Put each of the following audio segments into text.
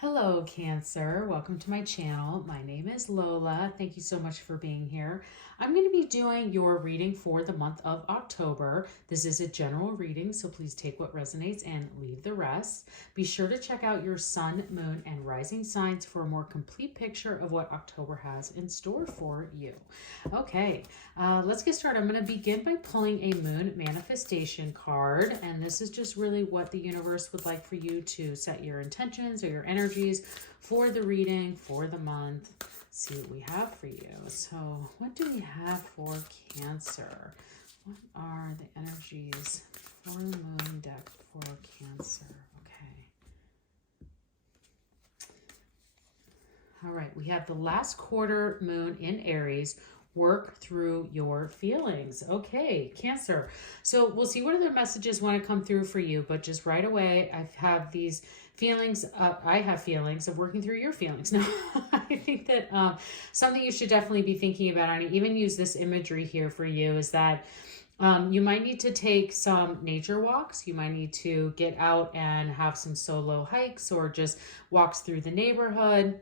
Hello, Cancer. Welcome to my channel. My name is Lola. Thank you so much for being here. I'm going to be doing your reading for the month of October. This is a general reading, so please take what resonates and leave the rest. Be sure to check out your sun, moon, and rising signs for a more complete picture of what October has in store for you. Okay, let's get started. I'm going to begin by pulling a moon manifestation card, and this is just really what the universe would like for you to set your intentions or your energies for the reading for the month. See what we have for you. So what do we have for Cancer? What are the energies for the moon deck for Cancer? Okay. All right, we have the last quarter moon in Aries. Work through your feelings. Okay, Cancer. So we'll see what other messages want to come through for you, but just right away, I have these feelings. I have feelings of working through your feelings. Now, I think that something you should definitely be thinking about, and I even use this imagery here for you, is that you might need to take some nature walks. You might need to get out and have some solo hikes or just walks through the neighborhood.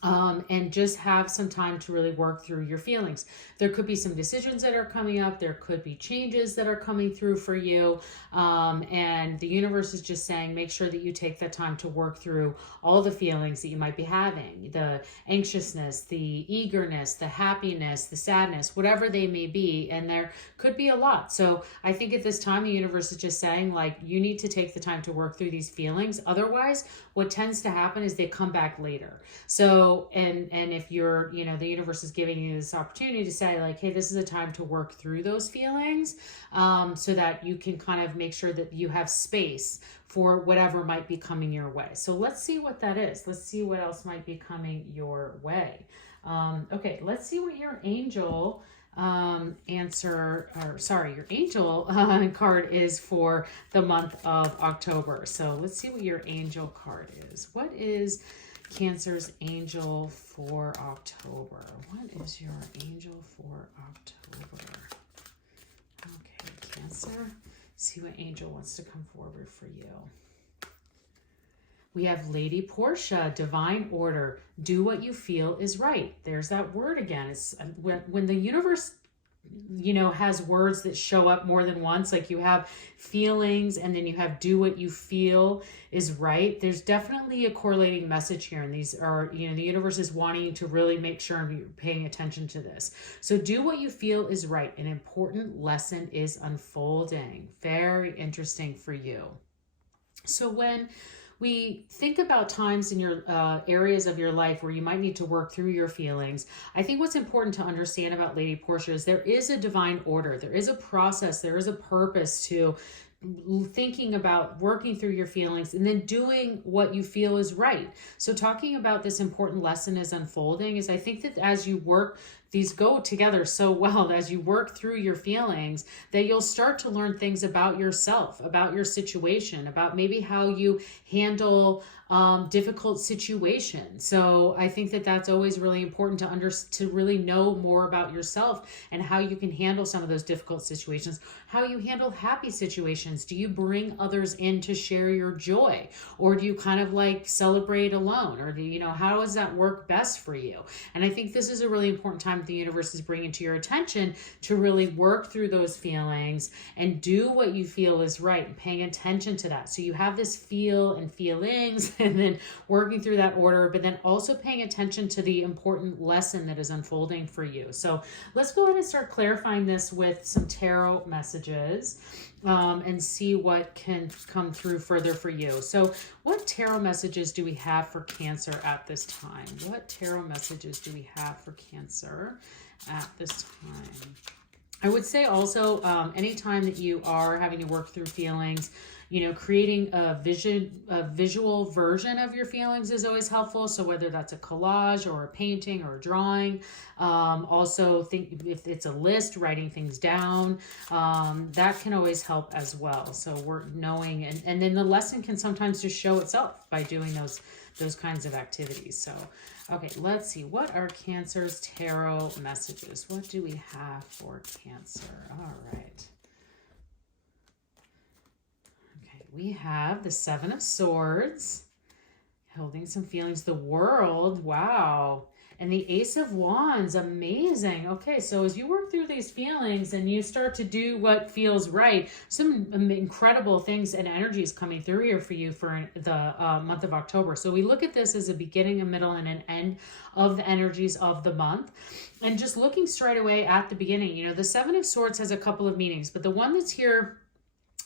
And just have some time to really work through your feelings. There could be some decisions that are coming up. There could be changes that are coming through for you. And the universe is just saying, make sure that you take that time to work through all the feelings that you might be having, the anxiousness, the eagerness, the happiness, the sadness, whatever they may be. And there could be a lot. So I think at this time, the universe is just saying, like, you need to take the time to work through these feelings. Otherwise, what tends to happen is they come back later. So, and if you're, the universe is giving you this opportunity to say, like, hey, this is a time to work through those feelings, so that you can kind of make sure that you have space for whatever might be coming your way. So let's see what that is. Let's see what else might be coming your way. Okay, let's see what your angel your angel card is for the month of October. So let's see what your angel card is. What is Cancer's angel for October? What is your angel for October? Okay, Cancer. See what angel wants to come forward for you. We have Lady Portia, divine order. Do what you feel is right. There's that word again. It's when the universe, has words that show up more than once, like you have feelings and then you have do what you feel is right. There's definitely a correlating message here. And these are, the universe is wanting you to really make sure you're paying attention to this. So do what you feel is right. An important lesson is unfolding. Very interesting for you. So when we think about times in your areas of your life where you might need to work through your feelings, I think what's important to understand about Lady Portia is there is a divine order. There is a process. There is a purpose to thinking about working through your feelings and then doing what you feel is right. So talking about this important lesson is unfolding is I think that as you work, these go together so well as you work through your feelings that you'll start to learn things about yourself, about your situation, about maybe how you handle difficult situations. So I think that that's always really important to really know more about yourself and how you can handle some of those difficult situations, how you handle happy situations. Do you bring others in to share your joy, or do you kind of like celebrate alone, or do how does that work best for you? And I think this is a really important time the universe is bringing to your attention to really work through those feelings and do what you feel is right and paying attention to that. So you have this feel and feelings and then working through that order, but then also paying attention to the important lesson that is unfolding for you. So let's go ahead and start clarifying this with some tarot messages and see what can come through further for you. So what tarot messages do we have for Cancer at this time? What tarot messages do we have for Cancer at this time? I would say also anytime that you are having to work through feelings, creating a visual version of your feelings is always helpful. So whether that's a collage or a painting or a drawing, also think if it's a list, writing things down, that can always help as well. So we're knowing, and then the lesson can sometimes just show itself by doing those kinds of activities. So, okay, let's see. What are Cancer's tarot messages? What do we have for Cancer? All right. Okay, we have the Seven of Swords. holding some feelings. The World, wow. And the Ace of Wands, amazing. Okay, so as you work through these feelings and you start to do what feels right, some incredible things and energies coming through here for you for the month of October. So we look at this as a beginning, a middle, and an end of the energies of the month. And just looking straight away at the beginning, you know, the Seven of Swords has a couple of meanings, but the one that's here,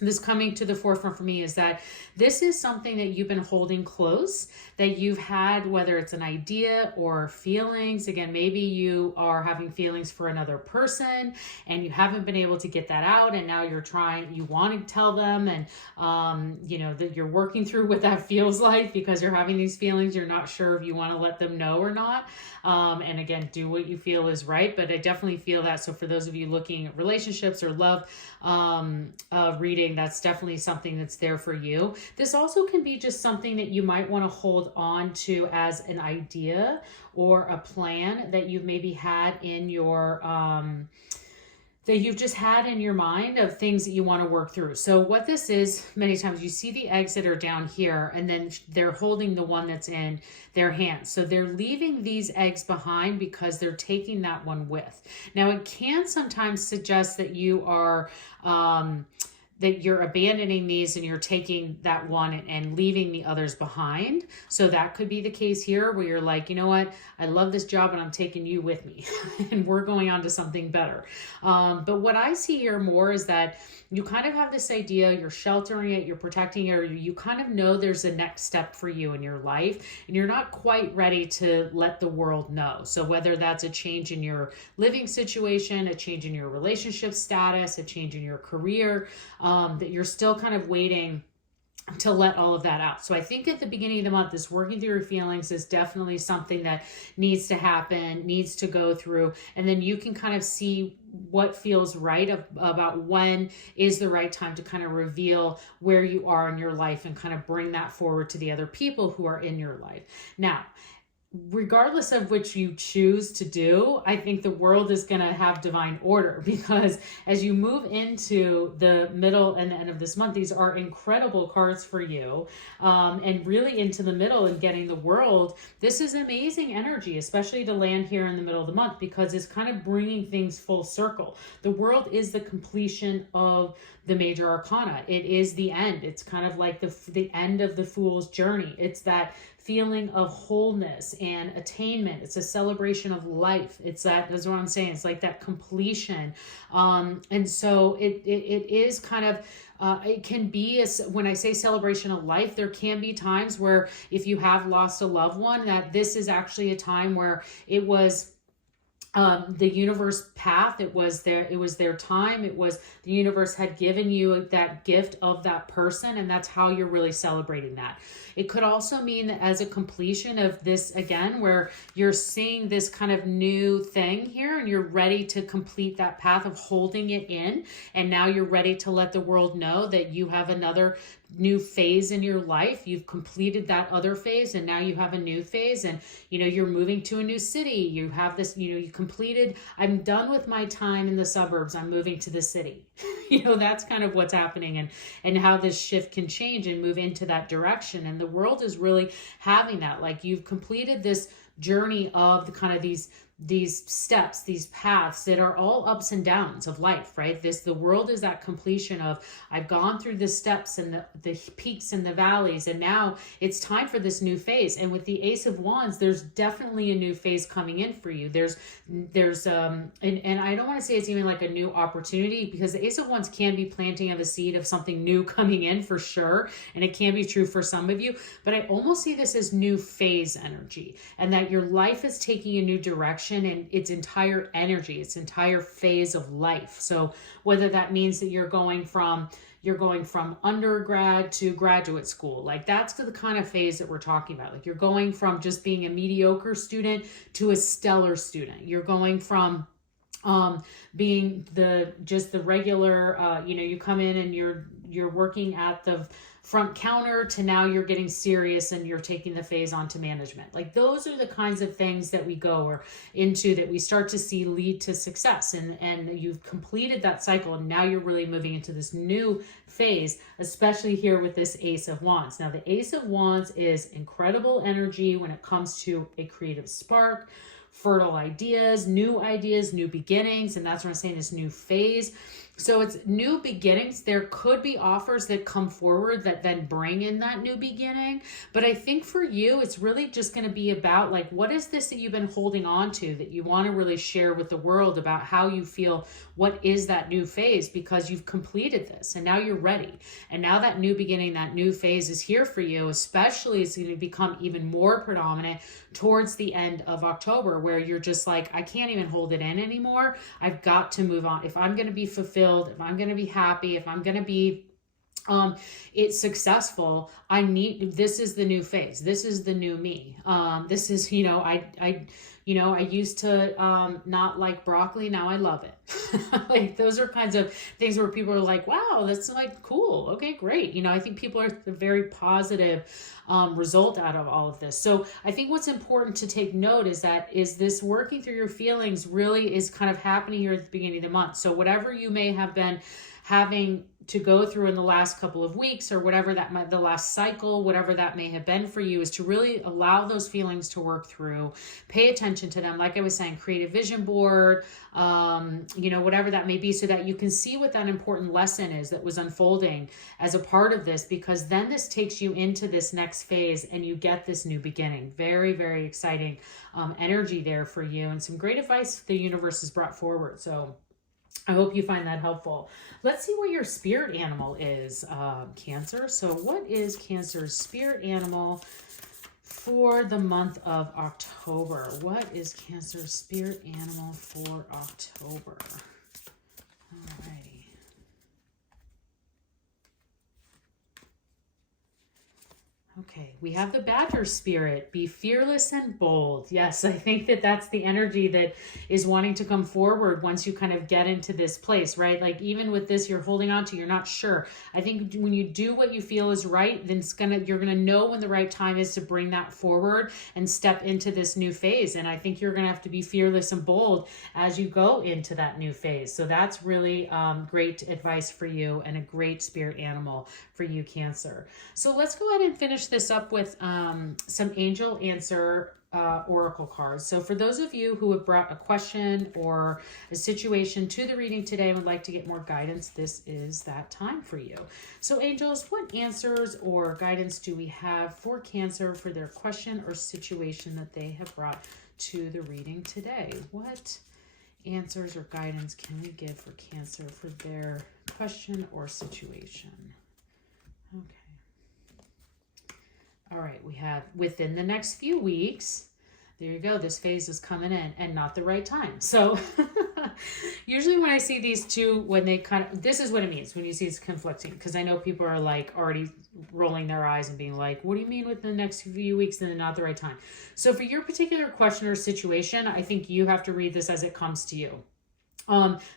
this coming to the forefront for me, is that this is something that you've been holding close, that you've had, whether it's an idea or feelings. Again, maybe you are having feelings for another person and you haven't been able to get that out, and now you're trying, you want to tell them, and you know, that you're working through what that feels like because you're having these feelings. You're not sure if you want to let them know or not. And again, do what you feel is right. But I definitely feel that. So for those of you looking at relationships or love reading, that's definitely something that's there for you. This also can be just something that you might want to hold on to as an idea or a plan that you've maybe had in your that you've just had in your mind of things that you want to work through. So what this is, many times you see the eggs that are down here, and then they're holding the one that's in their hands. So they're leaving these eggs behind because they're taking that one with. Now it can sometimes suggest that you are that you're abandoning these and you're taking that one and leaving the others behind. So that could be the case here, where you're like, you know what, I love this job and I'm taking you with me and we're going on to something better. But what I see here more is that you kind of have this idea, you're sheltering it, you're protecting it, or you kind of know there's a next step for you in your life and you're not quite ready to let the world know. So whether that's a change in your living situation, a change in your relationship status, a change in your career, that you're still kind of waiting to let all of that out. So I think at the beginning of the month, this working through your feelings is definitely something that needs to happen, needs to go through, and then you can kind of see what feels right about when is the right time to kind of reveal where you are in your life and kind of bring that forward to the other people who are in your life. Now, regardless of which you choose to do, I think the world is going to have divine order, because as you move into the middle and the end of this month, these are incredible cards for you. And really into the middle and getting the world, this is amazing energy, especially to land here in the middle of the month, because it's kind of bringing things full circle. The world is the completion of the major arcana. It is the end. It's kind of like the end of the fool's journey. It's that feeling of wholeness and attainment. It's a celebration of life. That's what I'm saying. It's like that completion. And so it is kind of, it can be, when I say celebration of life, there can be times where if you have lost a loved one, that this is actually a time where it was the universe path, it was their time, it was the universe had given you that gift of that person, and that's how you're really celebrating that. It could also mean that as a completion of this, again, where you're seeing this kind of new thing here and you're ready to complete that path of holding it in, and now you're ready to let the world know that you have another new phase in your life. You've completed that other phase and now you have a new phase, and you're moving to a new city. You have this, you completed, I'm done with my time in the suburbs, I'm moving to the city. That's kind of what's happening, and how this shift can change and move into that direction. And the world is really having that, like, you've completed this journey of the kind of these steps, these paths that are all ups and downs of life, right? The world is that completion of, I've gone through the steps and the peaks and the valleys, and now it's time for this new phase. And with the Ace of Wands, there's definitely a new phase coming in for you. There's and I don't want to say it's even like a new opportunity, because the Ace of Wands can be planting of a seed of something new coming in for sure. And it can be true for some of you, but I almost see this as new phase energy, and that your life is taking a new direction and its entire energy, its entire phase of life. So whether that means that you're going from undergrad to graduate school, like that's the kind of phase that we're talking about. Like, you're going from just being a mediocre student to a stellar student. You're going from being just the regular, you come in and you're working at the front counter to now you're getting serious and you're taking the phase onto management. Like those are the kinds of things that we go or into that we start to see lead to success, and you've completed that cycle and now you're really moving into this new phase, especially here with this Ace of Wands. Now the Ace of Wands is incredible energy when it comes to a creative spark, fertile ideas, new beginnings. And that's what I'm saying, this new phase. So it's new beginnings. There could be offers that come forward that then bring in that new beginning. But I think for you, it's really just going to be about like, what is this that you've been holding on to that you want to really share with the world about how you feel? What is that new phase? Because you've completed this and now you're ready. And now that new beginning, that new phase is here for you, especially it's going to become even more predominant towards the end of October, where you're just like, I can't even hold it in anymore. I've got to move on. If I'm going to be fulfilled, if I'm going to be happy, if I'm going to be it's successful, this is the new phase. This is the new me. This is, I used to not like broccoli. Now I love it. Like those are kinds of things where people are like, wow, that's like cool. Okay, great. I think people are a very positive result out of all of this. So I think what's important to take note is this working through your feelings really is kind of happening here at the beginning of the month. So whatever you may have been having to go through in the last couple of weeks or whatever the last cycle, whatever that may have been for you, is to really allow those feelings to work through, pay attention to them. Like I was saying, create a vision board, whatever that may be, so that you can see what that important lesson is that was unfolding as a part of this, because then this takes you into this next phase and you get this new beginning. Very, very exciting energy there for you, and some great advice the universe has brought forward. So I hope you find that helpful. Let's see what your spirit animal is, Cancer. So what is Cancer's spirit animal for the month of October? What is Cancer's spirit animal for October? Alrighty. Okay, we have the Badger spirit. Be fearless and bold. Yes, I think that's the energy that is wanting to come forward once you kind of get into this place, right? Like even with this, you're holding on to, you're not sure. I think when you do what you feel is right, then you're gonna know when the right time is to bring that forward and step into this new phase. And I think you're gonna have to be fearless and bold as you go into that new phase. So that's really great advice for you, and a great spirit animal for you, Cancer. So let's go ahead and finish this up with some angel answer oracle cards. So for those of you who have brought a question or a situation to the reading today and would like to get more guidance, this is that time for you. So angels, what answers or guidance do we have for Cancer for their question or situation that they have brought to the reading today? What answers or guidance can we give for Cancer for their question or situation? Okay. All right, we have within the next few weeks. There you go. This phase is coming in and not the right time. So usually when I see these two, when they this is what it means when you see it's conflicting, because I know people are like already rolling their eyes and being like, what do you mean with the next few weeks and not the right time? So for your particular question or situation, I think you have to read this as it comes to you.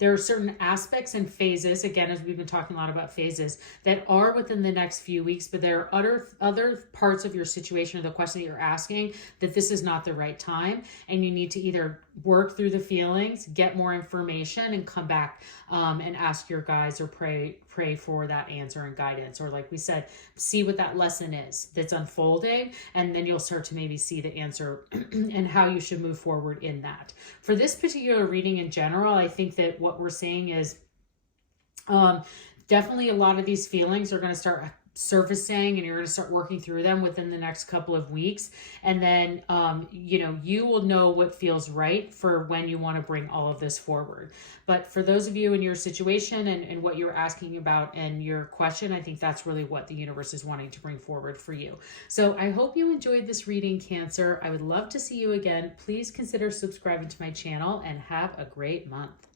There are certain aspects and phases, again, as we've been talking a lot about phases, that are within the next few weeks, but there are other parts of your situation or the question that you're asking that this is not the right time, and you need to either work through the feelings, get more information, and come back and ask your guides or pray for that answer and guidance, or like we said, see what that lesson is that's unfolding, and then you'll start to maybe see the answer and how you should move forward in that. For this particular reading in general, I think that what we're seeing is definitely a lot of these feelings are going to start surfacing, and you're going to start working through them within the next couple of weeks. And then, you will know what feels right for when you want to bring all of this forward. But for those of you in your situation and what you're asking about and your question, I think that's really what the universe is wanting to bring forward for you. So I hope you enjoyed this reading, Cancer. I would love to see you again. Please consider subscribing to my channel and have a great month.